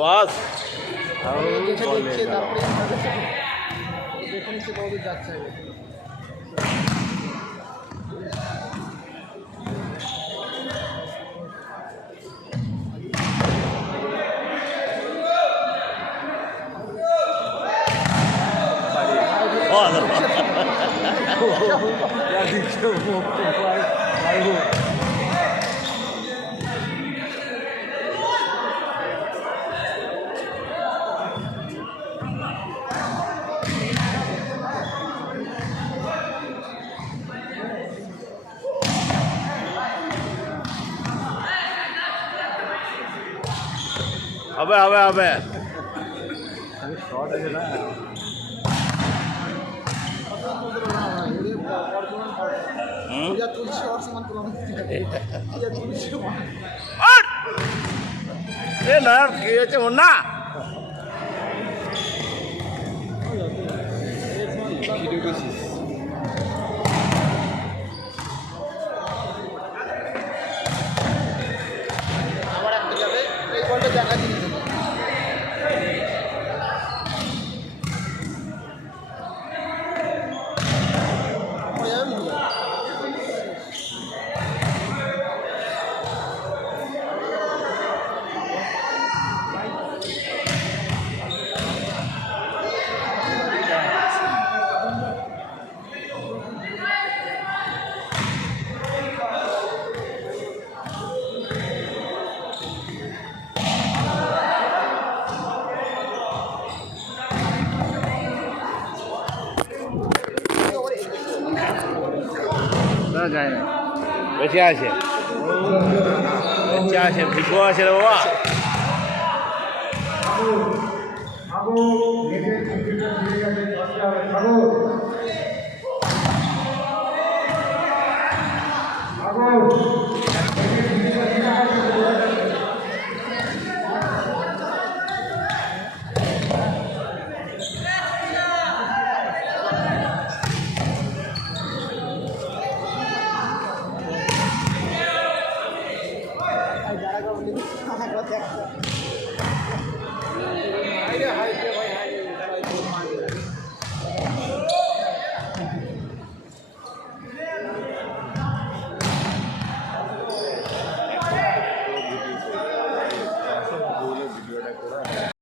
আওয়াজ যাচ্ছে হবে হবে হবে শর্ট আছে না এ না কি হয়েছে ওর না আবার একটা যাবে এই বলটা দেখা দিন যায় না বেঁচে আছে বেঁচে আছে ভিগো আছে রে বাবা আগো